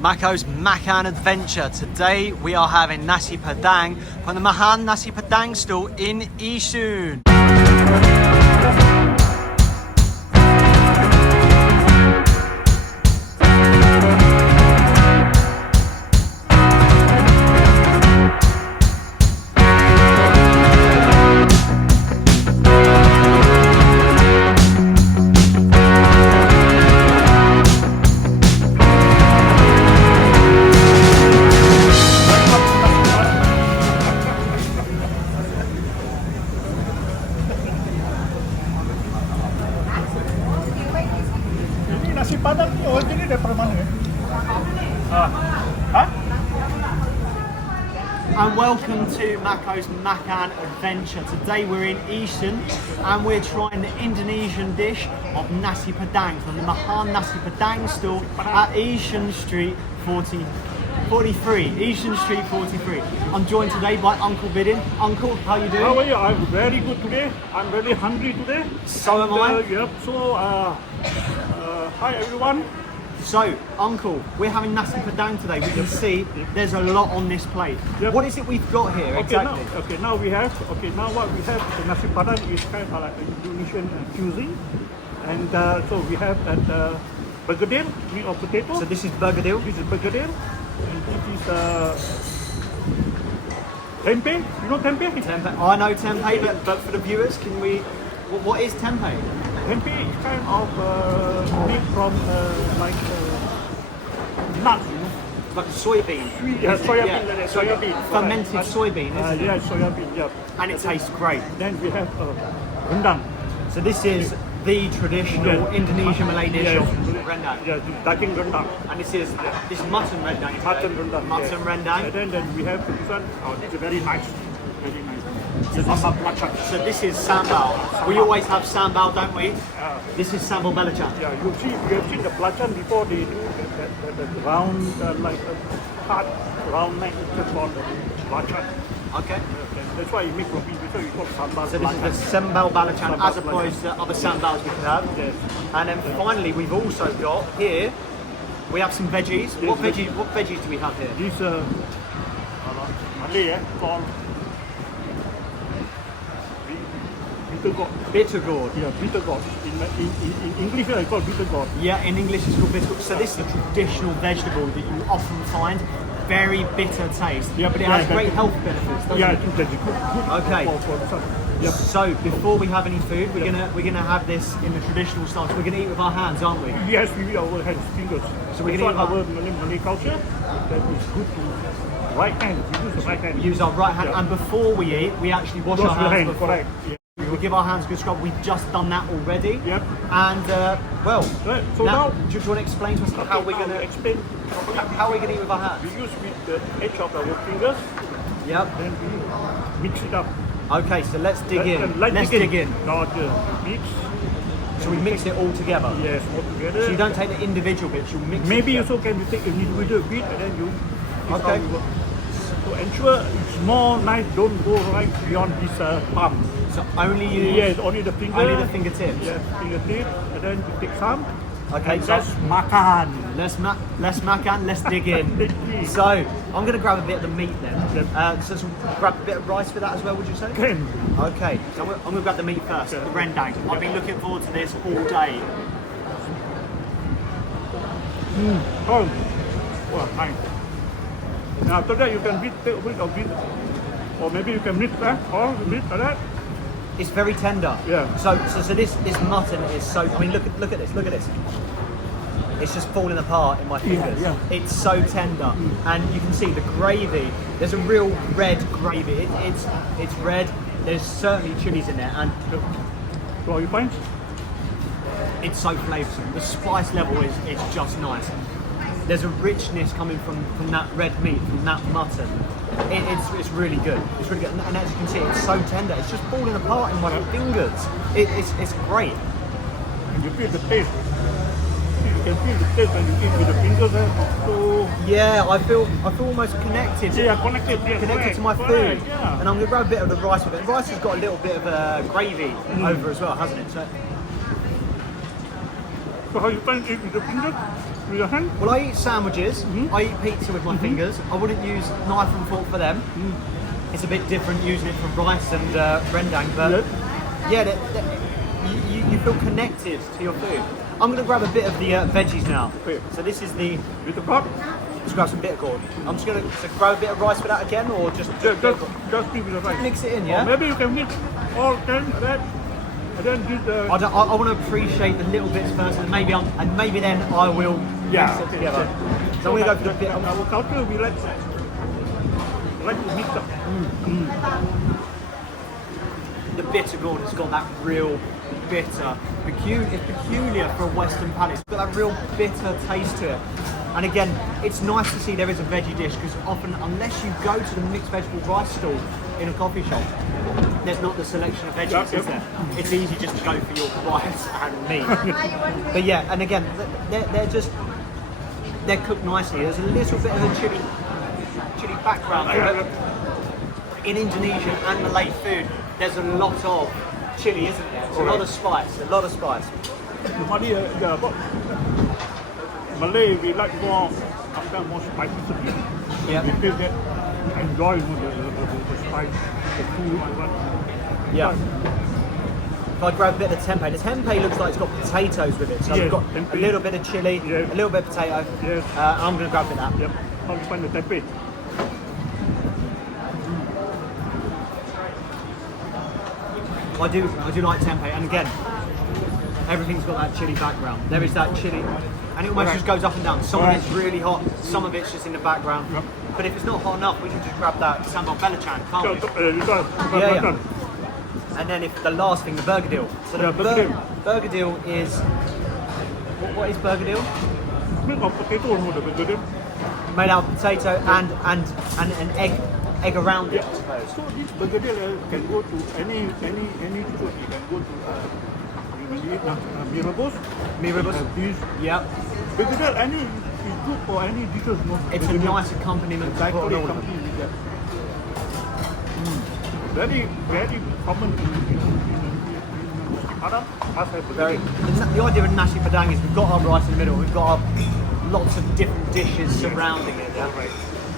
Mako's Makan Adventure. Today we are having Nasi Padang from the Mahan Nasi Padang stall in Yishun. Nasi Padang ni originally daripada mana? And welcome to Mako's Makan Adventure. Today we're in Yishun and we're trying the Indonesian dish of Nasi Padang from the Mahan Nasi Padang stall at Yishun Street 43. Yishun Street 43. I'm joined today by Uncle Bidin. Uncle, how are you doing? How are you? I'm very good today. I'm very hungry today. So am I. Yep. So, hi everyone. So, Uncle, we're having Nasi Padang today. We can see there's a lot on this plate. Yep. What is it we've got here exactly? Now what we have, the Nasi Padang is kind of like Indonesian cuisine. And so we have that bergedil, meat or potato. So this is bergedil. This is bergedil. And this is tempeh. You know tempeh? Tempeh. I know tempeh, but for the viewers, can we? What is tempeh? Tempeh is kind of made from nuts, you know. Like a soybean. Soybean. Fermented soybean, isn't it? Yeah, soybean, yeah. And it tastes great. Then we have rendang. So this is the traditional Indonesian Malay dish of rendang. Yeah, daging rendang. And this is mutton rendang. Mutton rendang. Mutton rendang. And then we have this one. Oh, this is very nice. Very nice. Sambal belacan. So this is sambal. We always have sambal, don't we? This is sambal belacan. Yeah, you have seen the belacan before they do the round, hard round neck. That's called the belacan. Okay. That's why you make from beef. So you call sambal. So this is the sambal belacan as opposed to other sambals we can have. Yes. And then finally, we've also got here. We have some veggies. Yes, What veggies do we have here? This Malay called bitter gourd. Bitter gourd. Yeah, bitter gourd. In English, I call bitter gourd. Yeah, in English it's called bitter gourd. So this is a traditional vegetable that you often find. Very bitter taste. Yeah, but it has great health benefits, doesn't Yeah, it? that's good. Okay. For some. Yep. So before we have any food, we're gonna have this in the traditional style. So we're gonna eat with our hands, aren't we? Yes, we use our hands, fingers. So we're gonna eat our Malay culture. That is good to right hand. We use the right hand. We use our right hand, and before we eat, we actually wash our hands. Correct. Yeah. We give our hands a good scrub. We've just done that already. Yep. And well, right. So now, do you want to explain to us how we're gonna explain? How are we gonna eat with our hands? We use with the edge of our fingers. Yep. Then we mix it up. Okay, so let's dig in. Let's dig in. Mix. So we mix it all together. Yes, all together. So you don't take the individual bits. You mix. Maybe it you also can take an individual bit and then you. Okay. To ensure it's more nice, don't go right beyond this palm. So only use. Yes, only the finger. Only the fingertips. Yes, fingertip, and then you take some. Okay, and so let's makan. Let's makan. Let's dig in. So I'm gonna grab a bit of the meat then. So grab a bit of rice for that as well. Would you say? Can. Okay. So I'm gonna grab the meat first. Okay. The rendang. I've been looking forward to this all day. Oh, well, nice. Now after that you can take a bit of meat, or maybe you can mix that, or mix that. It's very tender. Yeah. So this mutton is so. I mean, look at this. It's just falling apart in my fingers. Yeah. It's so tender, and you can see the gravy. There's a real red gravy. It's red. There's certainly chilies in there, and So you find? it's so flavoursome. The spice level is just nice. There's a richness coming from that red meat, from that mutton. It's really good. It's really good, and as you can see, it's so tender. It's just falling apart in my fingers. It's great. And you feel the taste. You can feel the taste when you eat with the fingers. So yeah, I feel almost connected. Yeah, connected. Yeah, connected to my food. Yeah. And I'm gonna grab a bit of the rice with it. The rice has got a little bit of gravy over as well, hasn't it? So how you find it with the fingers? with your hand. Well, I eat sandwiches. I eat pizza with my fingers. I wouldn't use knife and fork for them. It's a bit different using it for rice and rendang, but yeah, you feel connected to your food. I'm going to grab a bit of the veggies now. Okay. So this is the. Bitter gourd. Let's grab some bitter gourd. I'm just going to grab a bit of rice for that again, or just Just keep with the rice. mix it in, Or yeah. maybe you can mix all 10 that, and then this I want to appreciate the little bits first, and maybe then I will mix it together. So I'm going to go for the bit. Our culture, we like to mix up. The bitter gourd has got that real bitter, it's peculiar for a Western palate. It's got that real bitter taste to it. And again, it's nice to see there is a veggie dish, because often, unless you go to the mixed vegetable rice stall in a coffee shop, there's not the selection of veggies, is there? It's easy just to go for your rice and meat. But yeah, and again, they're cooked nicely. There's a little bit of a chili background there. In Indonesian and Malay food, there's a lot of chili, isn't there? It's a lot of spice, Normally, Malay, we like more, sometimes more spicy food. Yeah. We feel that enjoy the spice, the food, and what. Yeah. If I grab a bit of the tempeh looks like it's got potatoes with it. So Yes, I've got tempeh. a little bit of chili, Yes. a little bit of potato. Yes. I'm going to grab a bit of that. Yep. How you find the tempeh? I do like tempeh, and again, everything's got that chili background. There is that chili, and it almost just goes up and down. Some of it's really hot, some of it's just in the background. Yep. But if it's not hot enough, we can just grab that sambal belacan, can't we? Yeah. And then if the last thing, the burger So the Yeah, burger burger is what is burger Make of potato, no, the burger. Made out of potato and an egg around it, I suppose. So this burger can go to any food. You can go to when you eat mee rebus. This Yep. burger, any is good for any dishes. No. It's a nice accompaniment to put on all of them. Very common in Padang. The idea of Nasi Padang is we've got our rice in the middle, we've got our lots of different dishes surrounding it, yeah?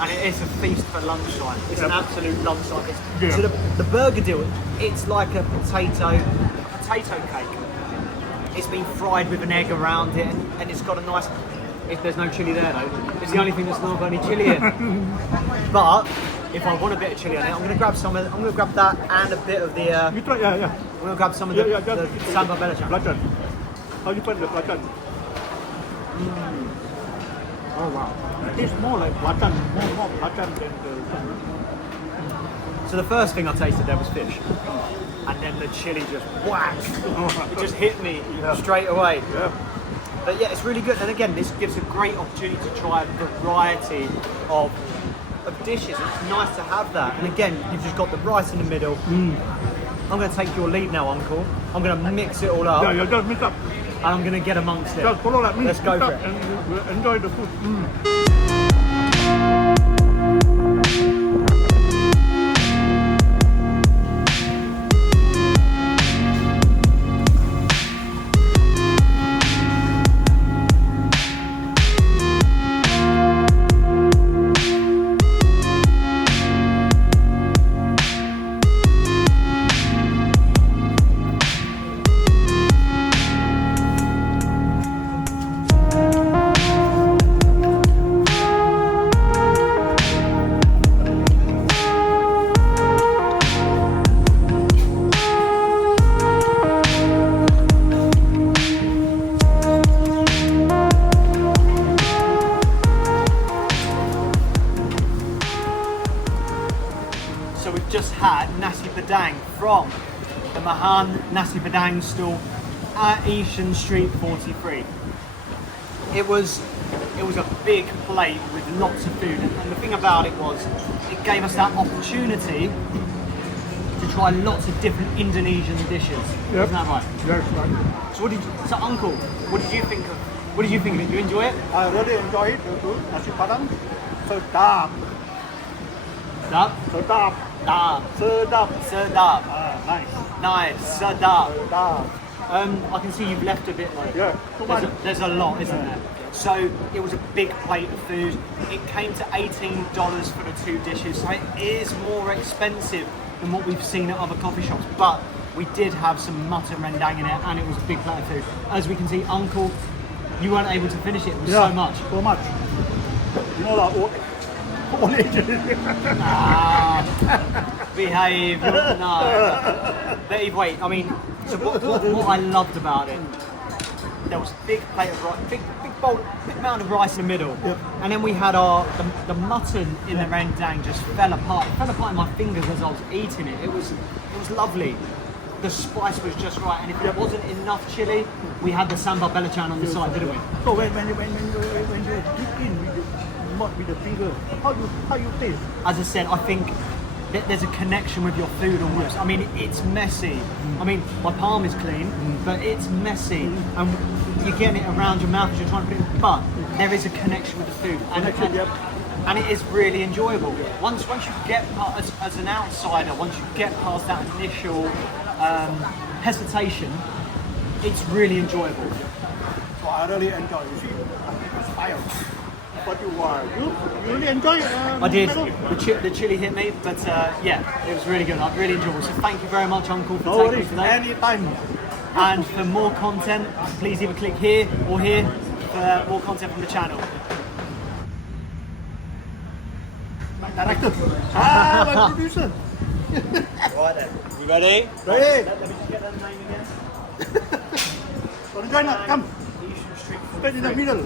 And it is a feast for lunchtime. It's an absolute lunchtime. So the burger deal, it's like a potato cake. It's been fried with an egg around it, and it's got a nice. There's no chili there though. It's the only thing that's not got any chili in. But if I want a bit of chili on it, I'm going to grab some. I'm going to grab that and a bit of the. You try, yeah. I'm going to grab some of the sambal belacan. Belacan. How you find the belacan? Oh wow. It's more like belacan, more belacan than the. So the first thing I tasted there was fish, and then the chili just whack. It just hit me straight away. Yeah. But yeah, it's really good. And again, this gives a great opportunity to try a variety of dishes. It's nice to have that. And again, you've just got the rice in the middle. I'm going to take your lead now, Uncle. I'm going to mix it all up. Yeah, just mix up. And I'm going to get amongst it. Just follow like me. Let's go Mix for up it. And we'll enjoy the food. So we've just had Nasi Padang from the Mahan Nasi Padang stall at Yishun Street 43. It was a big plate with lots of food, and the thing about it was it gave us that opportunity to try lots of different Indonesian dishes. Yep. Isn't that right? Yes, right. So Uncle, what did you think of it? Did you enjoy it? I really enjoy it. Nasi Padang. Sedap. Sedap? Sedap. Sedap. Sedap. Sedap. Nice. Nice. Sedap. Sedap. I can see you've left a bit like Yeah. Too much. there's a lot, isn't there? So it was a big plate of food. It came to $18 for the 2 dishes, so it is more expensive than what we've seen at other coffee shops. But we did have some mutton rendang in it, and it was a big plate of food. As we can see, Uncle, you weren't able to finish it. It was so much. So much. You know that old age. Behave. No. But wait, I mean, so what I loved about it, there was a big plate of rice, big bowl, big amount of rice in the middle, and then we had the mutton in the rendang just fell apart. It fell apart in my fingers as I was eating it. It was lovely. The spice was just right, and if there wasn't enough chili, we had the sambal belachan on the side, didn't we? So when you dig in with the finger, how you taste? As I said, I think that there's a connection with your food almost. I mean, it's messy. I mean, my palm is clean, but it's messy, and you're getting it around your mouth as you're trying to put it. But there is a connection with the food, and it is really enjoyable. Once you get as an outsider, once you get past that initial hesitation, it's really enjoyable. So I really enjoy. You see, it's fire. But you really enjoy it. I did. The chili hit me, but yeah, it was really good. I really enjoyed it. So thank you very much, Uncle, for taking me today. Anytime. And for more content, please either click here or here for more content from the channel. My director. My producer. Right then. You ready? Ready. Let me just get that name again. Want to join us? Come. Yishun Street Food. Stand in the middle.